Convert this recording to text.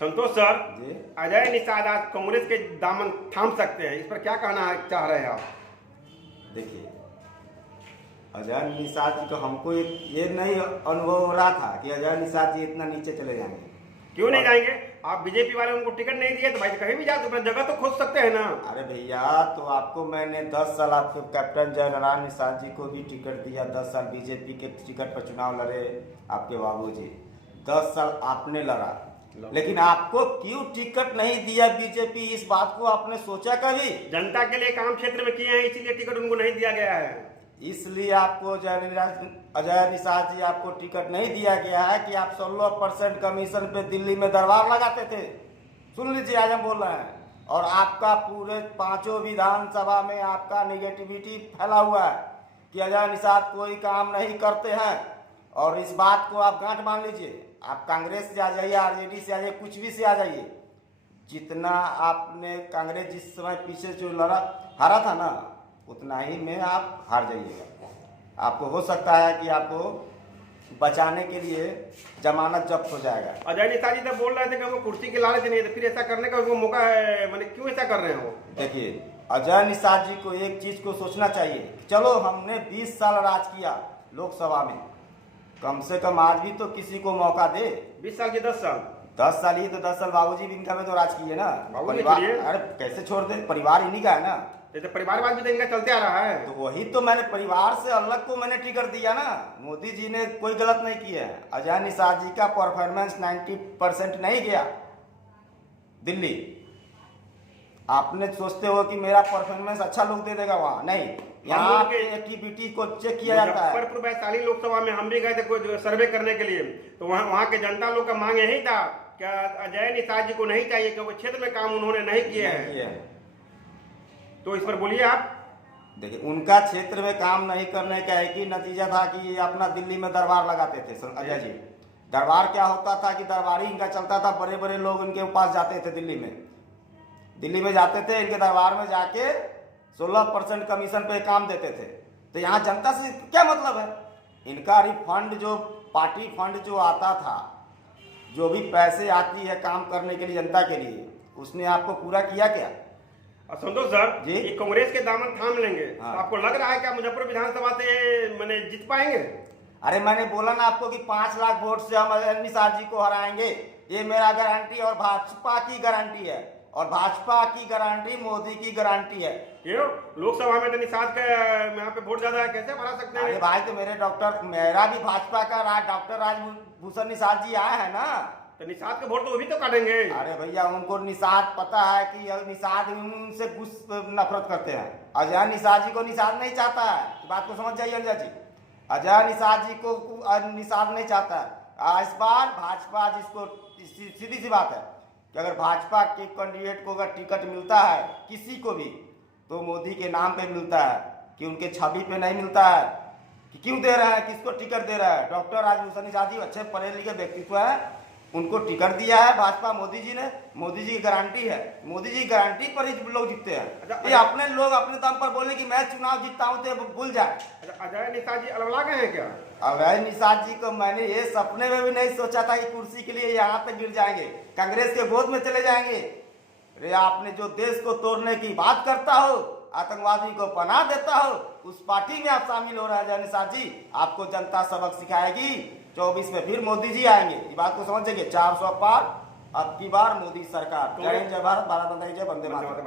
संतोष sir जी अजय निषाद आज कांग्रेस के दामन थाम सकते हैं, इस पर क्या कहना चाह रहे हैं आप? देखिए, अजय निषाद जी को हमको ये नहीं अनुभव हो रहा था कि अजय निषाद जी इतना नीचे चले जाएंगे। क्यों नहीं जाएंगे? आप बीजेपी वाले उनको टिकट नहीं दिए तो भाई कहीं भी जाओ तो अपना जगह तो खोज सकते हैं ना। अरे भैया, तो आपको मैंने 10 साल आपके कैप्टन जयनारायण निषाद जी को भी टिकट दिया, 10 साल बीजेपी के टिकट पर चुनाव लड़े आपके बाबूजी, 10 साल आपने लड़ा, लेकिन आपको क्यों टिकट नहीं दिया बीजेपी? इस बात को आपने सोचा कभी? जनता के लिए काम क्षेत्र में किए हैं, इसीलिए टिकट उनको नहीं दिया गया है। इसलिए आपको अजय निषाद जी आपको टिकट नहीं दिया गया है कि आप 16% कमीशन पे दिल्ली में दरबार लगाते थे। सुन लीजिए, आज हम बोल रहे हैं, और आपका पूरे 5 विधानसभा में आपका निगेटिविटी फैला हुआ है कि अजय निषाद कोई काम नहीं करते हैं। और इस बात को आप गांठ मान लीजिए, आप कांग्रेस से आ जाइए, आरजेडी से आ जाइए, कुछ भी से आ जाइए, जितना आपने कांग्रेस जिस समय पीछे जो हारा था ना, उतना ही में आप हार जाइएगा। आपको हो सकता है कि आपको बचाने के लिए जमानत जब्त हो जाएगा। अजय निषाद जी तो बोल रहे थे कि हमको कुर्सी की लालच नहीं है, तो फिर ऐसा करने का उनको मौका है, मैंने क्यों ऐसा कर रहे हैं वो? देखिए, अजय निषाद जी को एक चीज को सोचना चाहिए, चलो हमने 20 साल राज किया लोकसभा में, कम से कम आज भी तो किसी को मौका दे। 20 साल की 10 साल 10 साल ही तो 10 साल बाबूजी भी इनका में तो राज किए ना। बाबूजी परिवार, छोड़िए। अरे कैसे छोड़ दे, परिवार इन्हीं का है ना। जैसे परिवारवाद भी तो इनका चलते आ रहा है। तो वही तो मैंने परिवार से अलग को मैंने टिकट दिया ना। मोदी जी ने कोई गलत नहीं किया है। अजय निषाद जी का परफॉर्मेंस 90% नहीं गया दिल्ली। आपने सोचते हो कि मेरा परफॉर्मेंस अच्छा लोग दे देगा, वहाँ नहीं, यहाँ के एक्टिविटी को चेक किया जाता है। मुजफ्फरपुर वैशाली लोकसभा में हम भी गए थे कोई सर्वे करने के लिए, तो वहाँ के जनता लोग का मांग यही था कि अजय निषाद जी को नहीं चाहिए, क्योंकि क्षेत्र में काम उन्होंने नहीं किए हैं। तो इस पर बोलिए आप। देखिए, उनका क्षेत्र में काम नहीं करने का एक ही नतीजा था कि ये अपना दिल्ली में दरबार लगाते थे। अजय जी, दरबार क्या होता था कि दरबार ही इनका चलता था, बड़े बड़े लोग इनके पास जाते थे दिल्ली में जाते थे, इनके दरबार में जाके 16% कमीशन पे काम देते थे। तो यहाँ जनता से क्या मतलब है? इनका रिफंड जो पार्टी फंड जो आता था, जो भी पैसे आती है काम करने के लिए जनता के लिए, उसने आपको पूरा किया क्या? संतोष सर जी, ये कांग्रेस के दामन थाम लेंगे। हाँ। तो आपको लग रहा है कि आप मुजफ्फरपुर विधानसभा से मैंने जीत पाएंगे? अरे मैंने बोला ना आपको कि 5 लाख वोट से हम अजय निषाद जी को हराएंगे, ये मेरा गारंटी और भाजपा की गारंटी है, और भाजपा की गारंटी मोदी की गारंटी है। क्यों? लोकसभा में तो निषाद का यहाँ पे वोट ज्यादा है, कैसे हरा सकते हैं? अरे भाई, तो मेरा भी भाजपा का डॉक्टर राजभूषण निषाद जी आए हैं ना, तो निषाद के वोट तो वो भी तो काटेंगे। अरे भैया, उनको निषाद पता है कि निषाद उनसे नफरत करते हैं। अजय निषाद जी को निषाद नहीं चाहता है, बात को समझ जाइए अजय जी। अजय निषाद जी को निषाद नहीं चाहता है। इस बार भाजपा जिसको, सीधी सी बात है कि अगर भाजपा के कैंडिडेट को अगर टिकट मिलता है किसी को भी, तो मोदी के नाम पे मिलता है, कि उनके छवि पे नहीं मिलता है। कि क्यों दे रहे हैं, किसको टिकट दे रहा है? डॉक्टर राजभूषण निषाद जी अच्छे पढ़े लिखे व्यक्तित्व है, उनको टिकट दिया है भाजपा, मोदी जी ने, मोदी जी की गारंटी है, मोदी जी की गारंटी पर ही लोग जीतते हैं। ये अपने लोग अपने दम पर बोले कि मैं चुनाव जीतता हूं, तो भूल जाए। अजय निषाद जी अलगला गए हैं क्या? अजय निषाद जी को मैंने ये सपने में भी नहीं सोचा था कि कुर्सी के लिए यहाँ तक गिर जाएंगे, कांग्रेस के गोद में चले जाएंगे। अरे आपने जो देश को तोड़ने की बात करता हो, आतंकवादी को पनाह देता हो, उस पार्टी में आप शामिल हो रहे हैं अजय निषाद जी। आपको जनता सबक सिखाएगी। 24 में फिर मोदी जी आएंगे, ये बात को समझ जाइए। 400 पार, अब की बार मोदी सरकार। जय हिंद, जय भारत, भारत माता की जय, वंदे मातरम।